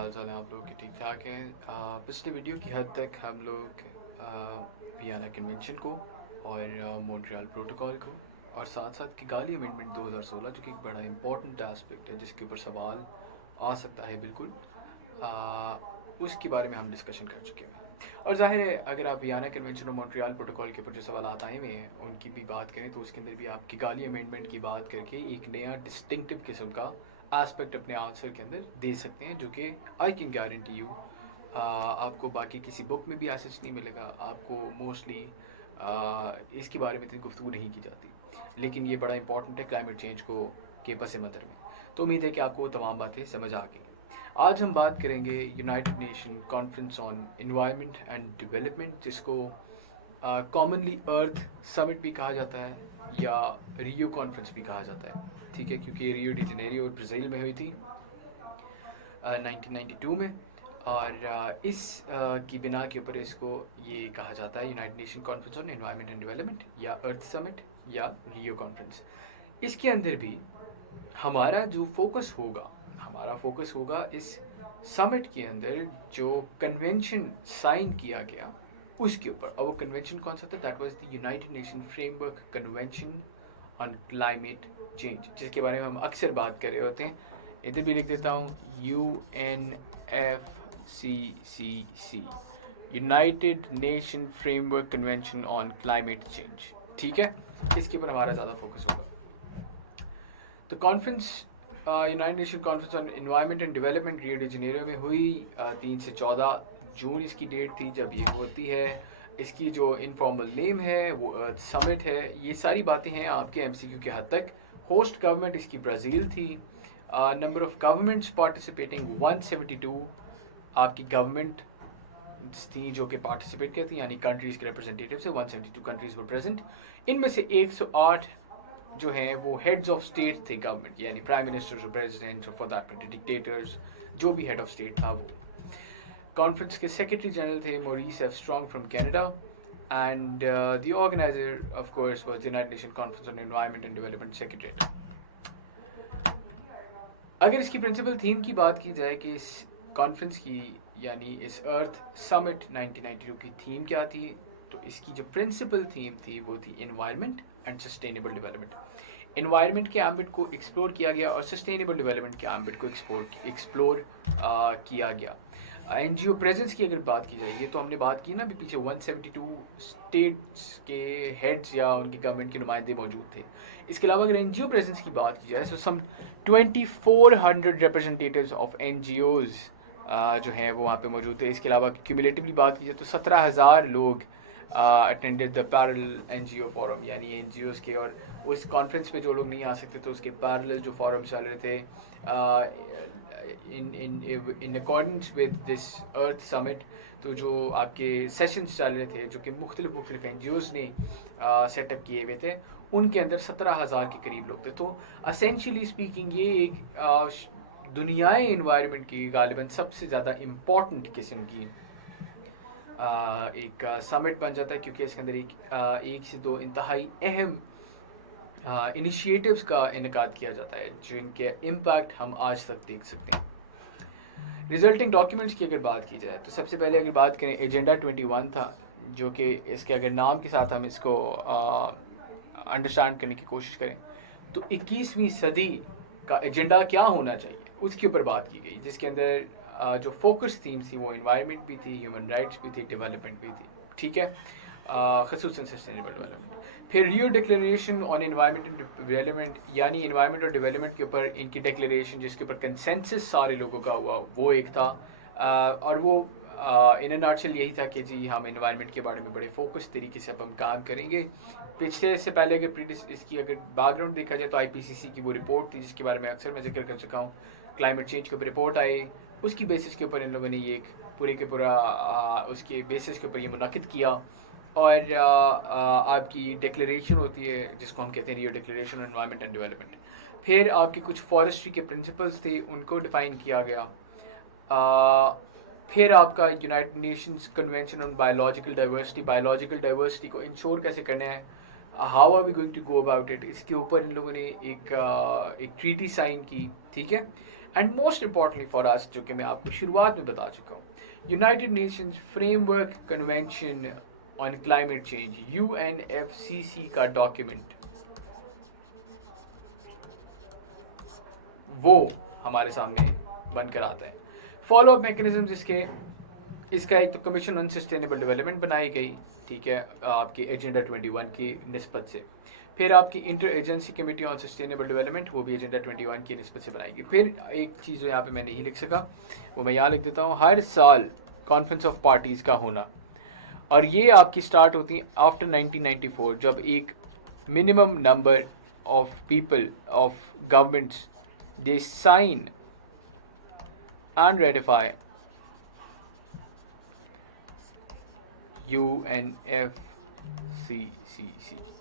हाल चाल है आप लोग के ठीक ठाक हैं। पिछले वीडियो की हद तक हम लोग वियना कन्वेंशन को और मॉन्ट्रियल प्रोटोकॉल को और साथ साथ किगाली अमेंडमेंट 2016 जो कि एक बड़ा इंपॉर्टेंट एस्पेक्ट है जिसके ऊपर सवाल आ सकता है बिल्कुल, उसके बारे में हम डिस्कशन कर चुके हैं। और जाहिर है अगर आप वियना कन्वेंशन और मॉन्ट्रियल प्रोटोकॉल के ऊपर जो सवाल आए हुए हैं उनकी भी बात करें तो उसके अंदर भी आप किगाली अमेंडमेंट की बात करके एक नया डिस्टिंक्टिव किस्म का एस्पेक्ट अपने आंसर के अंदर दे सकते हैं, जो कि आई कैन गारंटी यू आपको बाकी किसी बुक में भी ऐसा नहीं मिलेगा। आपको मोस्टली इसके बारे में इतनी गुफ्तगू नहीं की जाती, लेकिन ये बड़ा इंपॉर्टेंट है क्लाइमेट चेंज को के पस मंज़र में। तो उम्मीद है कि आपको तमाम बातें समझ आ गई। आज हम बात करेंगे United nation conference on environment and development, जिसको कॉमनली अर्थ समिट भी कहा जाता है या रियो कॉन्फ्रेंस भी कहा जाता है। ठीक है, क्योंकि रियो डी जनेरियो ब्राज़ील में हुई थी 1992 में, और इस की बिना के ऊपर इसको ये कहा जाता है United nation conference on environment and development या अर्थ समिट या रियो कॉन्फ्रेंस। इसके अंदर भी हमारा फोकस होगा इस समिट के अंदर जो कन्वेंशन साइन किया गया उसके ऊपर। और वो कन्वेंशन कौन सा था? That was the United nation framework convention on climate change, जिसके बारे में हम अक्सर बात कर रहे होते हैं। इधर भी लिख देता हूँ UNFCCC, United nation framework convention on climate change. ठीक है, इसके ऊपर हमारा ज़्यादा फोकस होगा। तो conference United nation conference on environment and development Rio de Janeiro में हुई 3 से 14 जून इसकी डेट थी जब ये होती है। इसकी जो इनफॉर्मल नेम है वो अर्थ समिट है। ये सारी बातें हैं आपके एमसीक्यू के हद तक। होस्ट गवर्नमेंट इसकी ब्राज़ील थी। नंबर ऑफ गवर्नमेंट्स पार्टिसिपेटिंग 172 आपकी गवर्नमेंट थी जो कि पार्टिसिपेट करती, यानी कंट्रीज़ के रिप्रेजेंटेटिव से 172 कंट्रीज़ वर प्रेजेंट। इनमें से 108 जो हैं वो हेड्स ऑफ स्टेट थे गवर्नमेंट, यानी प्राइम मिनिस्टर्स और प्रेसिडेंट्स और फॉर दैट मैटर डिक्टेटर्स, जो भी हेड ऑफ स्टेट था वो। कॉन्फ्रेंस के सेक्रेटरी जनरल थे Morris F strong from Canada, and the organiser of course was the United nation conference on environment and development secretariat. अगर इसकी principal theme की बात की जाए कि इस कॉन्फ्रेंस की यानी इस अर्थ समिट 1992 की थीम क्या थी, तो इसकी जो प्रिंसिपल थीम थी वो थी environment and sustainable development. Environment के एम्बिट को एक्सप्लोर किया गया और सस्टेनेबल डेवलपमेंट के एम्बिट को एक्सप्लोर किया गया। एनजीओ प्रेजेंस की अगर बात की जाए, ये तो हमने बात की ना अभी पीछे, 172 स्टेट्स के हेड्स या उनकी गवर्नमेंट के नुमाइंदे मौजूद थे। इसके अलावा अगर एनजीओ प्रेजेंस की बात की जाए तो सम 2400 रिप्रेजेंटेटिव्स ऑफ एनजीओज जो हैं वो वहाँ पे मौजूद थे। इसके अलावा क्यूमुलेटिवली बात की जाए तो 17,000 लोग attended the parallel NGO forum, यानी एनजीओज के। और उस कॉन्फ्रेंस पे जो लोग नहीं आ सकते तो उसके पैरेलल जो फोरम चल रहे थे in accordance with this earth summit, तो जो आपके सेशंस चल रहे थे जो कि मुख्तलिफ एनजीओज ने सेटअप किए हुए थे, उनके अंदर 17,000 के करीब लोग थे। तो असेंशली स्पीकिंग ये एक दुनियाई इन्वायरमेंट की गालिबन सबसे ज़्यादा इम्पॉर्टेंट किस्म की एक समिट बन जाता है, क्योंकि इसके अंदर एक से दो इंतहाई अहम इनिशिएटिव्स का इनकाद किया जाता है जिनके इम्पैक्ट हम आज तक देख सकते हैं। रिजल्टिंग डॉक्यूमेंट्स की अगर बात की जाए तो सबसे पहले अगर बात करें एजेंडा 21 था, जो कि इसके अगर नाम के साथ हम इसको अंडरस्टैंड करने की कोशिश करें तो 21वीं सदी का एजेंडा क्या होना चाहिए उसके ऊपर बात की गई, जिसके अंदर जो फोकस थीम थी वो एनवायरनमेंट भी थी, ह्यूमन राइट्स भी थी, डेवलपमेंट भी थी। ठीक है, खसूसन सस्टेनेबल डेवलपमेंट। फिर Rio declaration on environment and development, यानी एनवायरनमेंट और डेवलपमेंट के ऊपर इनकी डिक्लेरेशन जिसके ऊपर कंसेंसस सारे लोगों का हुआ, वो एक था। और वो इन नटशेल यही था कि जी हम एनवायरनमेंट के बारे में बड़े फोकस तरीके से अब हम काम करेंगे। पिछले से पहले अगर इसकी अगर बैकग्राउंड देखा जाए तो आईपीसीसी की वो रिपोर्ट थी जिसके बारे में अक्सर मैं जिक्र कर चुका हूँ। क्लाइमेट चेंज के ऊपर रिपोर्ट आई, उसकी बेसिस के ऊपर इन लोगों ने ये एक पूरे के पूरा उसके बेसिस के ऊपर ये मुनाकिद किया। और आपकी डिक्लेरेशन होती है जिसको हम कहते हैं Rio declaration on environment and development. फिर आपके कुछ फॉरेस्ट्री के प्रिंसिपल्स थे, उनको डिफाइन किया गया। फिर आपका United Nations Convention on Biological Diversity को इंश्योर कैसे करना है, how are we going to go about it, इसके ऊपर इन लोगों ने एक ट्रीटी साइन की। ठीक है, and most importantly for us, जो कि मैं आपको शुरुआत में बता चुका हूँ, United Nations framework convention on climate change, UNFCCC का डॉक्यूमेंट, वो हमारे सामने बनकर आता है। फॉलो अप मैकेनिज्म इसका एक तो कमीशन ऑन सस्टेनेबल डेवलपमेंट बनाई गई, ठीक है, आपकी एजेंडा 21 की निस्बत से। फिर आपकी inter agency committee on sustainable development, वो भी एजेंडा 21 की निस्बत से बनाएगी। फिर एक चीज़ जो यहाँ पे मैं नहीं लिख सका, वो मैं यहाँ लिख देता हूँ, हर साल कॉन्फ्रेंस ऑफ पार्टीज़ का होना, और ये आपकी स्टार्ट होती है आफ्टर 1994, जब एक minimum number of people of governments they sign and ratify UNFCCC,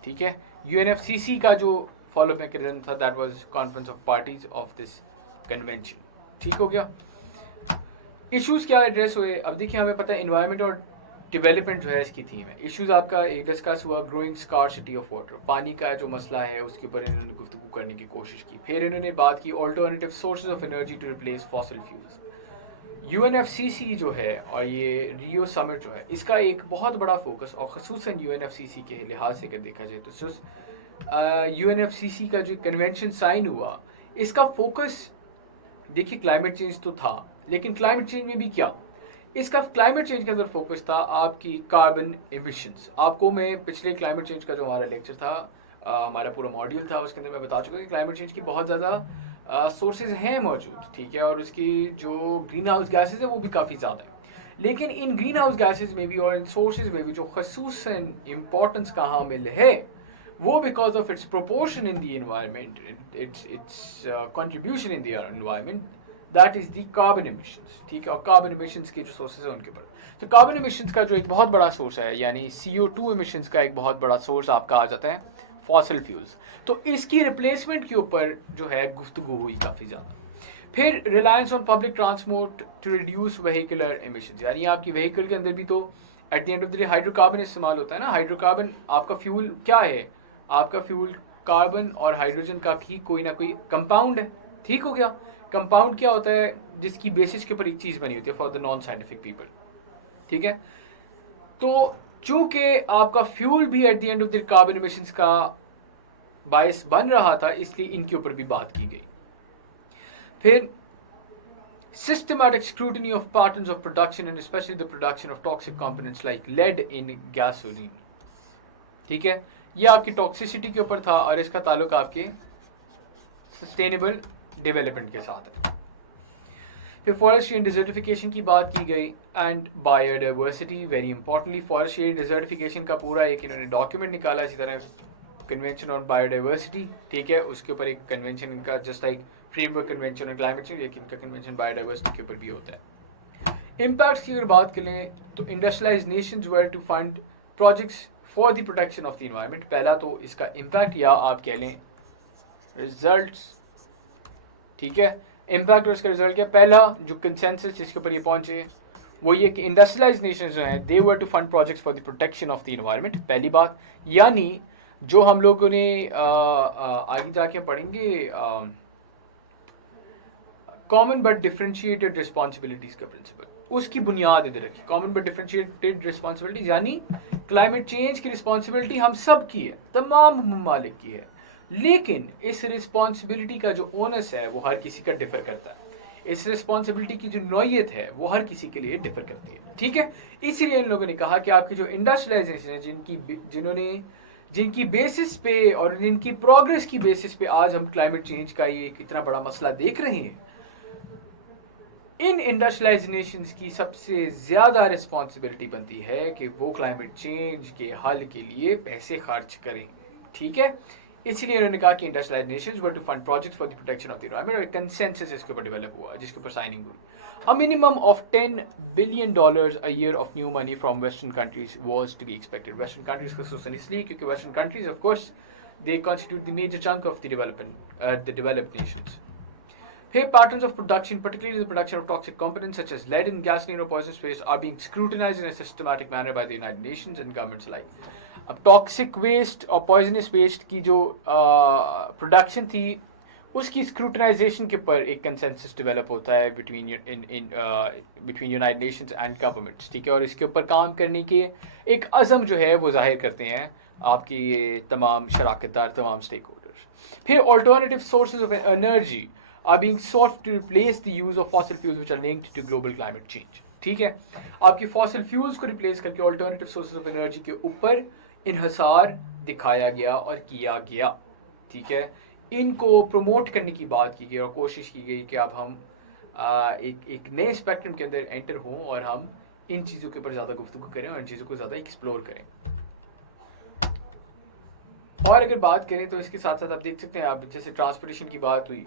ठीक है। UNFCC का जो फॉलो मैकेनिज्म था, that was conference of parties of this convention, ठीक हो गया। इश्यूज क्या एड्रेस हुए, अब देखिए हमें पता है एनवायरनमेंट और डेवलपमेंट जो है इसकी थीम है। इश्यूज आपका एक डिस्कस हुआ, ग्रोइंग स्कार्सिटी ऑफ वाटर, पानी का जो मसला है उसके ऊपर इन्होंने गुफ्तगू करने की कोशिश की। फिर इन्होंने बात की alternative sources of energy to replace fossil fuels. UNFCC जो है और ये रियो समिट जो है, इसका एक बहुत बड़ा फोकस, और खसूसन UNFCC के लिहाज से अगर देखा जाए तो UNFCC का जो कन्वेंशन साइन हुआ, इसका फोकस देखिए क्लाइमेट चेंज तो था, लेकिन क्लाइमेट चेंज में भी क्या, इसका क्लाइमेट चेंज के अंदर फोकस था आपकी कार्बन एमिशंस। आपको मैं पिछले क्लाइमेट चेंज का जो हमारा लेक्चर था, हमारा पूरा मॉड्यूल था, उसके अंदर मैं बता चुका कि क्लाइमेट चेंज की बहुत ज़्यादा सोर्सेज हैं मौजूद, ठीक है, और उसकी जो ग्रीन हाउस गैसेज है वो भी काफ़ी ज़्यादा है। लेकिन इन ग्रीन हाउस गैसेज में भी और इन सोर्सेज में भी जो खसूसन इम्पोर्टेंस का हामिल है, वो because of its proportion in the environment, it's contribution in the environment, that is the carbon emissions, ठीक है। और कार्बन एमिशंस के जो सोर्सेज हैं उनके ऊपर, तो कार्बन एमिशंस का जो एक बहुत बड़ा सोर्स है, यानी CO2 एमिशंस का एक बहुत बड़ा सोर्स आपका आ जाता है फॉसिल फ्यूल्स। तो इसकी रिप्लेसमेंट के ऊपर जो है गुफ्तगू हुई काफ़ी ज़्यादा। फिर reliance on public transport to reduce vehicular emissions, यानी आपकी व्हीकल के अंदर भी तो at the end of the day hydrocarbon इस्तेमाल होता है ना। हाइड्रोकार्बन आपका फ्यूल क्या है, आपका फ्यूल कार्बन और हाइड्रोजन का भी कोई ना कोई कंपाउंड है, ठीक हो गया। कंपाउंड क्या होता है, जिसकी बेसिस के ऊपर एक चीज़ बनी होती है for the non scientific people, ठीक है। तो चूंकि आपका फ्यूल भी eight the end of the carbon emissions का बायस बन रहा था, इसलिए इनके ऊपर भी बात की गई। फिर systematic scrutiny of patterns of production and especially the production of toxic components like lead in gasoline, ठीक है। ये आपकी टॉक्सिसिटी के ऊपर था और इसका ताल्लुक आपके सस्टेनेबल डेवलपमेंट के साथ है। फिर फॉरेस्ट्री एंड डिजर्टिफिकेशन की बात की गई and biodiversity, very importantly forestry and desertification का पूरा एक इन्होंने डॉक्यूमेंट निकाला, इसी तरह कन्वेंशन ऑन बायोडाइवर्सिटी, ठीक है, उसके ऊपर एक कन्वेंशन इनका just like framework convention on climate change, एक इनका कन्वेंशन बायोडाइवर्सिटी के ऊपर भी होता है। इम्पैक्ट्स की अगर बात करें तो industrialised nations were to fund projects for the protection of the environment. पहला तो इसका इम्पैक्ट या आप कह लें रिजल्ट्स, ठीक है। इम्पैक्ट और इसका रिजल्ट क्या, पहला जो कंसेंसस जिसके ऊपर ये पहुंचे वो ये कि इंडस्ट्रियलाइज्ड नेशंस जो हैं they were to fund projects for the protection of the environment, पहली बात। यानी जो हम लोगों ने आगे जाके पढ़ेंगे कॉमन बट डिफरेंशिएटेड रिस्पॉन्सिबिलिटीज का प्रिंसिपल, उसकी बुनियाद इधर रखी। कॉमन बट डिफरेंशिएटेड रिस्पॉन्सिबिलिटीज यानी क्लाइमेट चेंज की रिस्पॉन्सिबिलिटी हम सब की है, तमाम ममालिक की है, लेकिन इस रिस्पॉन्सिबिलिटी का जो ओनस है वो हर किसी का डिफर करता है। इस रिस्पॉन्सिबिलिटी की जो नौयत है वो हर किसी के लिए डिफर करती है, ठीक है। इसलिए इन लोगों ने कहा कि आपकी जो इंडस्ट्रियलाइजेशन है, जिनकी बेसिस पे और जिनकी प्रोग्रेस की बेसिस पे आज हम क्लाइमेट चेंज का ये इतना बड़ा मसला देख रहे हैं, इन इंडस्ट्रियलाइज्ड नेशंस की सबसे ज़्यादा रिस्पॉन्सिबिलिटी बनती है कि वो क्लाइमेट चेंज के हल के लिए पैसे खर्च करें, ठीक है। इसलिए उन्होंने कहा कि industrialised nations were to fund projects for the protection of the environment, और कंसेंसस इसके ऊपर डेवलप हुआ जिसके ऊपर साइनिंग हुई। A minimum of $10 billion a year of new money from Western countries was to be expected. Western countries खसूसन इसलिए क्योंकि Western countries, of course, they constitute the major chunk of the developed nations. Here, patterns of production, particularly the production of toxic components such as lead in gasoline or poisonous waste, are being scrutinized in a systematic manner by the United Nations and governments alike. अब toxic waste और poisonous waste की जो production थी उसकी स्क्रूटनाइजेशन के ऊपर एक consensus develop होता है between United Nations and governments, ठीक है, और इसके ऊपर काम करने के एक अज़म जो है वो जाहिर करते हैं आपकी ये तमाम शराकतदार, तमाम स्टेक होल्डर्स। फिर alternative sources of energy are being sought to replace the use of fossil fuels which are linked to global climate change, ठीक है। आपकी फॉसिल फ्यूल्स को रिप्लेस करके ऑल्टरनेटिव सोर्सेज ऑफ एनर्जी के ऊपर इन्हसार दिखाया गया और किया गया, ठीक है। इनको प्रमोट करने की बात की गई और कोशिश की गई कि अब हम एक नए स्पेक्ट्रम के अंदर एंटर हों और हम इन चीज़ों के ऊपर ज़्यादा गुफ्तगू करें और इन चीज़ों को ज़्यादा एक्सप्लोर करें। और अगर बात करें तो इसके साथ साथ आप देख सकते हैं, आप जैसे ट्रांसपोर्टेशन की बात हुई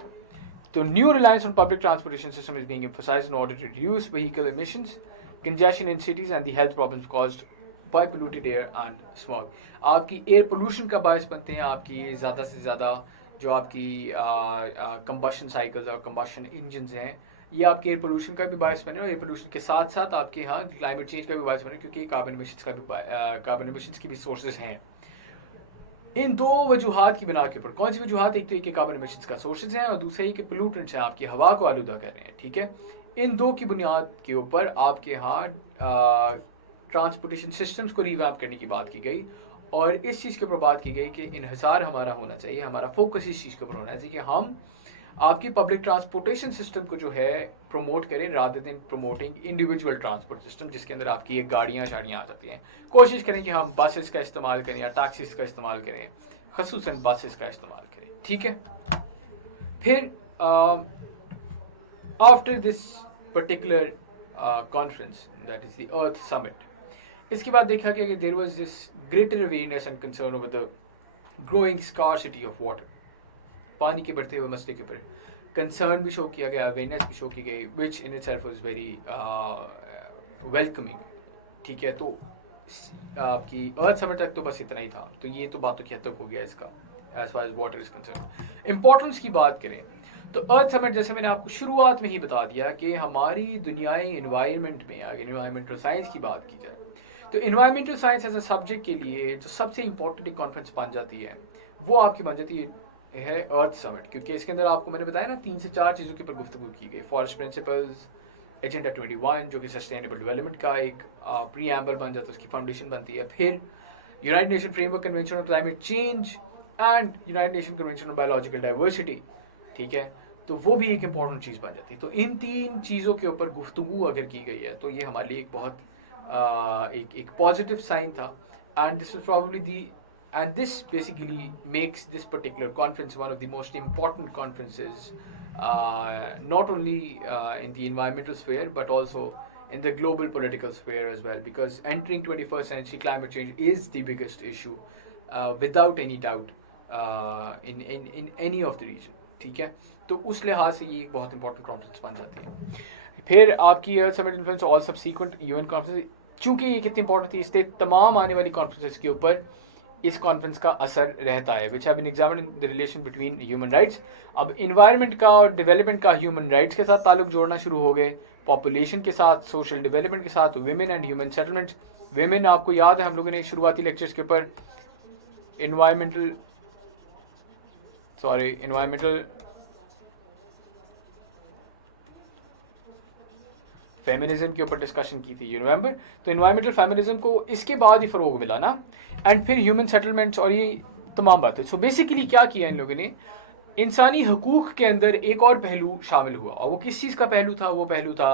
तो new reliance on public transportation system is being emphasised in order to reduce vehicle emissions, congestion in cities and the health problems caused by polluted air and smog. आपकी एयर पोल्यूशन का bias बनते हैं आपकी ज़्यादा से ज़्यादा जो आपकी कंबशन साइकिल्स और कंबशन इंजन हैं, ये आपके एयर पोल्यूशन का भी बायस बने और एयर पोल्यूशन के साथ साथ आपके यहाँ क्लाइमेट चेंज का भी बायस बने, क्योंकि कार्बन एमिशंस की भी सोर्सेज हैं। इन दो वजूहात की बिना के ऊपर, कौन सी वजूहात, एक तो एक कार्बन एमिशंस का सोर्सेज हैं और दूसरे ही के पोल्यूटेंट्स हैं, आपकी हवा को आलूदा कर रहे हैं, ठीक है। इन दो की बुनियाद के ऊपर आपके यहाँ ट्रांसपोर्टेशन सिस्टम्स को रिवैम्प करने की बात की गई और इस चीज़ के ऊपर बात की गई कि इन्हिसार हमारा होना चाहिए, हमारा फोकस इस चीज़ के ऊपर होना चाहिए कि हम आपकी पब्लिक ट्रांसपोर्टेशन सिस्टम को जो है प्रमोट करें rather than promoting individual transport system, जिसके अंदर आपकी एक गाड़ियाँ शाड़ियाँ आ जाती हैं। कोशिश करें कि हम बसेस का इस्तेमाल करें या टैक्सीज का इस्तेमाल करें, खसूसन बसेस का इस्तेमाल करें, ठीक है। फिर after this particular conference that is the earth summit, इसके बाद देखा गया कि there was this greater awareness and concern over the growing scarcity of water, पानी के बढ़ते हुए मसले के ऊपर कंसर्न भी शो किया गया, अवेयरनेस भी शो की गई, which in itself was very welcoming, ठीक है। तो आपकी अर्थ समिट तक तो बस इतना ही था, तो ये तो बातों की हद तक हो गया इसका as far as water is concern. Importance की बात करें तो अर्थ समिट, जैसे मैंने आपको शुरुआत में ही बता दिया कि हमारी दुनियाई इन्वायरमेंट में अगर इन्वायरमेंटल साइंस की बात की जाए तो environmental science as a subject के लिए जो सबसे इंपॉर्टेंट एक कॉन्फ्रेंस बन जाती है वो आपकी बन जाती है अर्थ समिट, क्योंकि इसके अंदर आपको मैंने बताया ना 3 से 4 चीज़ों के ऊपर गुफ्तगू की गई। फॉरेस्ट प्रिंसिपल्स, एजेंडा 21 जो कि सस्टेनेबल डेवलपमेंट का एक प्रीएम्बल बन जाता है, उसकी फाउंडेशन बनती है। फिर United nation framework convention on climate change and United nation convention on Biological diversity, ठीक है, तो वो भी एक इंपॉर्टेंट चीज़ बन जाती है। तो इन 3 चीज़ों के ऊपर गुफ्तगू अगर की गई है तो ये हमारे लिए एक बहुत एक पॉजिटिव साइन था। And this is probably the and this basically makes this particular conference one of the most important conferences not only in the environmental sphere but also in the global political sphere as well, because entering 21st century climate change is the biggest issue without any doubt in any of the region, ठीक है। तो उस लिहाज से ये एक बहुत important conference बन जाती है। फिर आपकी Earth Summit influence all subsequent UN conference, चूंकि ये कितनी इंपॉर्टेंट थी इसलिए तमाम आने वाली कॉन्फ्रेंसेस के ऊपर इस कॉन्फ्रेंस का असर रहता है, which have been examined in the relation between human rights. अब इन्वायरमेंट का और डेवलपमेंट का ह्यूमन राइट्स के साथ ताल्लुक जोड़ना शुरू हो गए, पॉपुलेशन के साथ, सोशल डेवलपमेंट के साथ, women and human settlements. Women आपको याद है हम लोगों ने शुरुआती लेक्चर्स के ऊपर इन्वायरमेंटल फेमिनिज्म के ऊपर डिस्कशन की थी, यू रिमेंबर। तो इन्वायरमेंटल फेमिनिज्म को इसके बाद ही फ़रोग मिला ना, एंड फिर ह्यूमन सेटलमेंट्स और ये तमाम बातें। सो बेसिकली क्या किया इन लोगों ने, इंसानी हकूक़ के अंदर एक और पहलू शामिल हुआ, और वो किस चीज़ का पहलू था? वो पहलू था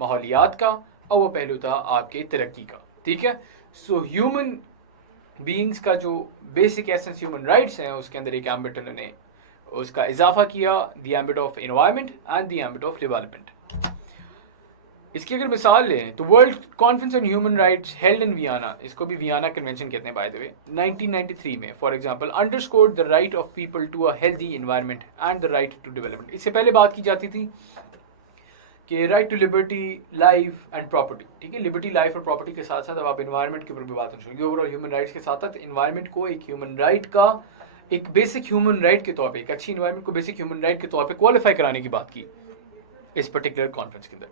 माहौलियात का और वो पहलू था आपके तरक्की का, ठीक है। सो ह्यूमन बीइंग्स का जो बेसिक एसेंस ह्यूमन राइट्स हैं उसके अंदर एक एम्बिट उन्होंने उसका इजाफा किया, the ambit of environment and the ambit of development. इसकी अगर मिसाल लें तो world conference on human rights held in Vienna, इसको भी वियना कन्वेंशन कहते हैं बाय द वे, 1993 में for example underscored the right of people to a healthy environment and the right to development. इससे पहले बात की जाती थी कि right to liberty, life and property, ठीक है। लिबर्टी, लाइफ और प्रॉपर्टी के साथ साथ अब आप एनवायरनमेंट के ऊपर भी बात करेंगे। ओवरऑल ह्यूमन राइट्स के साथ साथ एनवायरनमेंट को एक ह्यूमन राइट का, एक बेसिक ह्यूमन राइट के तौर पर, एक अच्छी एनवायरनमेंट को बेसिक ह्यूमन राइट के तौर पर क्वालिफाई कराने की बात की इस पर्टिकुलर कॉन्फ्रेंस के अंदर।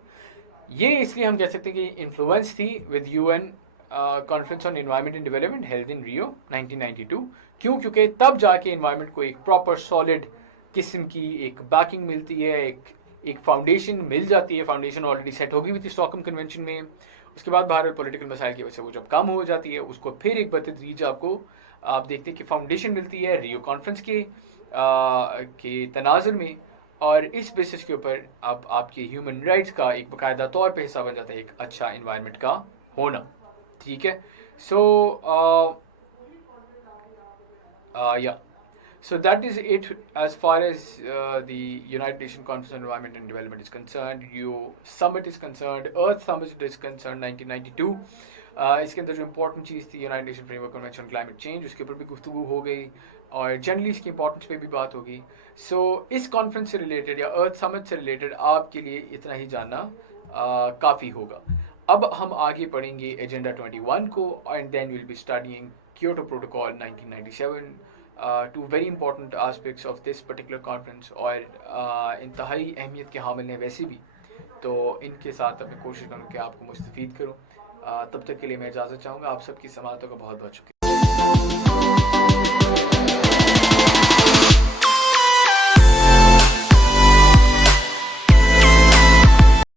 ये इसलिए हम कह सकते हैं कि इन्फ्लुएंस थी with UN conference on environment and development held in Rio 1992। क्यों? क्योंकि तब जाके एनवायरनमेंट को एक प्रॉपर सॉलिड किस्म की एक बैकिंग मिलती है, एक फाउंडेशन मिल जाती है, फाउंडेशन ऑलरेडी सेट होगी हुई थी स्टॉकहोम कन्वेंशन में। उसके बाद बहरहाल पॉलिटिकल मसाइल की वजह से वो जब कम हो जाती है, उसको फिर एक बतदरीज आपको आप देखते हैं कि फाउंडेशन मिलती है रियो कॉन्फ्रेंस के तनाजुर में, और इस बेसिस के ऊपर अब आपके ह्यूमन राइट्स का एक बाकायदा तौर पे हिस्सा बन जाता है एक अच्छा इन्वायरमेंट का होना। ठीक है, सो या so that is it as far as the United Nations Conference on Environment and Development is concerned. You summit is concerned, Earth Summit is concerned 1992. इसके अंदर जो इम्पोर्टेंट चीज़ थी United nation framework convention on climate change, उसके ऊपर भी गुफ्तगू हो गई और जनरली इसकी इंपॉर्टेंस पे भी बात होगी। सो इस कॉन्फ्रेंस से रिलेटेड या अर्थ समिट से रिलेटेड आपके लिए इतना ही जानना काफ़ी होगा। अब हम आगे पढ़ेंगे एजेंडा 21 को, and then will be studying Kyoto Protocol 1997, two very important aspects of this particular conference, और इंतहाई अहमियत के हामिल हैं वैसे भी। तो इनके साथ अब मैं कोशिश करूँ कि आपको मुस्तफ़ीद करूँ। तब तक के लिए मैं इजाज़त चाहूँगा। आप सबकी समाअतों का बहुत बहुत शुक्रिया।